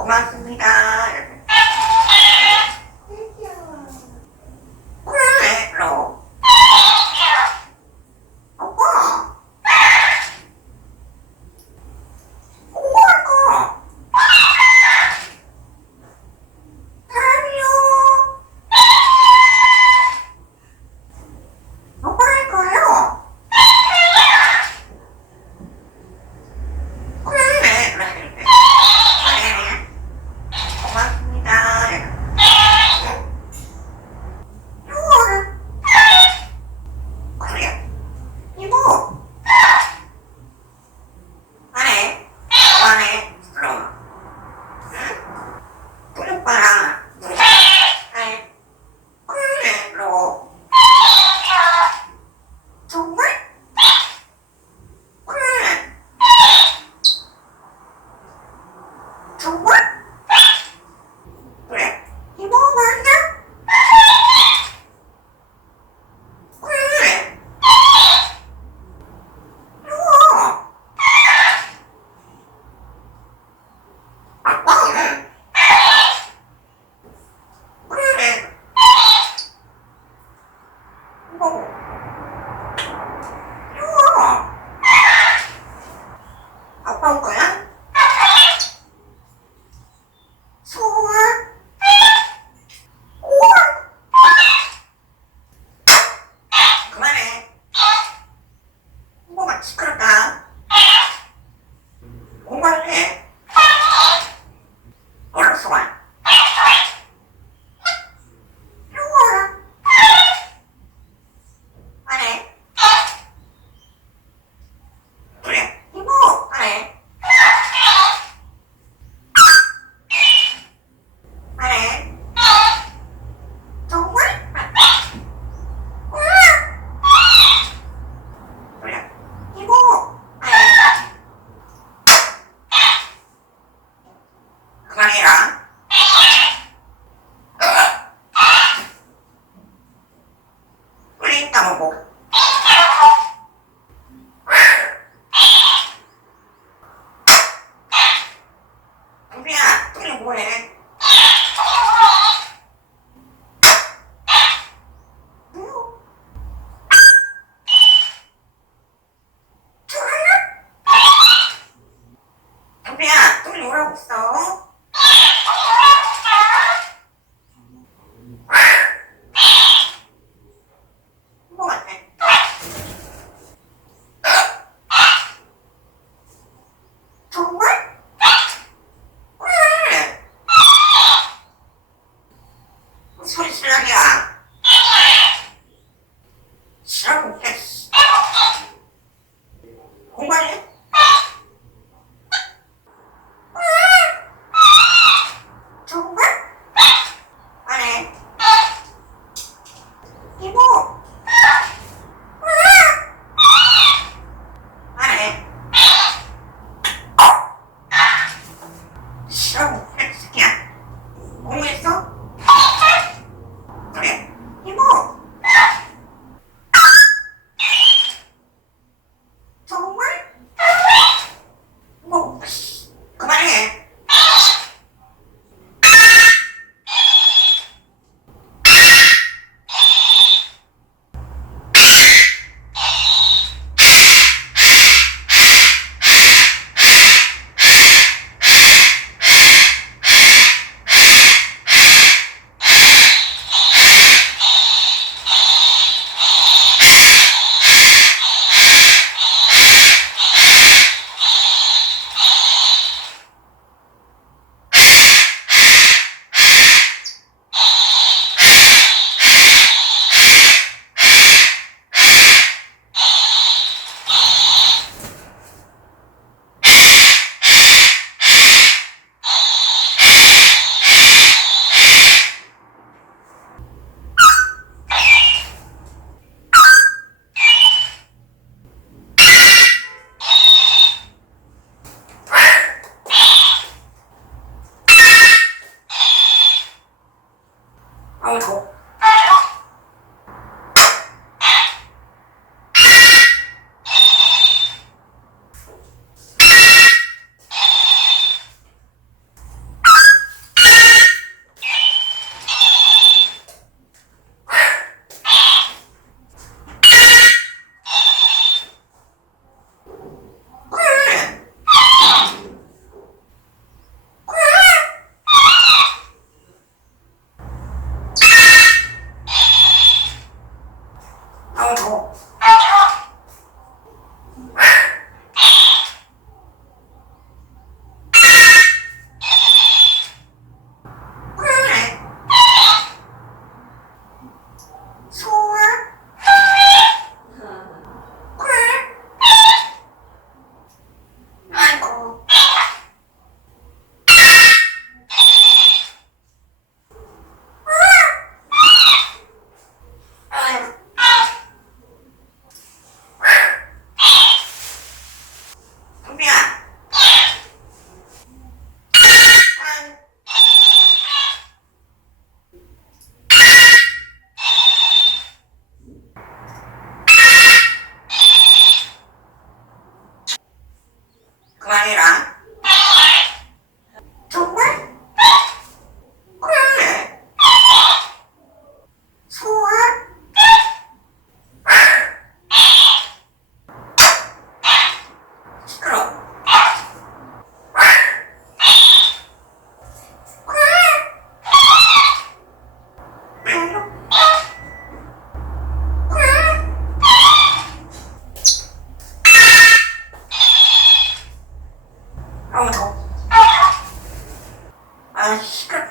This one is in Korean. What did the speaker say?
고맙습니다. 로 오빠 오빠 사랑해요. 오빠 할 거예요. 고맙습니다. 그래. 이모. 안해. 그만해. 그럼. 우리 오빠랑 안해. 그래. 로. 정말? 그래. 정말? 그래. 이모 맞냐? 그래. 이모. 아빠는 그래. 이모. 이모. 아빠 올 거야? 소원? 우와! 그만해. 뭐가 시끄럽다. 공부를 해. 얼룩송아. 우와! 안 해. 그래. 이모, 안 해. 안 해. 정말? 그래. 이모, 안 해. 그만해라. 우리 따먹고. 우리야, 우리 뭐해? 우리야, 우리 뭐라고 있어? 뭐 같아? 정말? 그래. 소리 실랑이야. 싫어, 그래. 공부할래? 정말? 안 해. 이모. 안 해. 싫어, 그래, 새끼야. 공부했어? 그래. 이모. 정말? 뭐, 그만해. 아이고. 아우 더워. 그래. 소원? 그래. 아이고. 아이고. 뚜비야. 아이고. 그만해라. 정말? 그래. 소원? 시끄러. 아우 더워. 아 시끄러.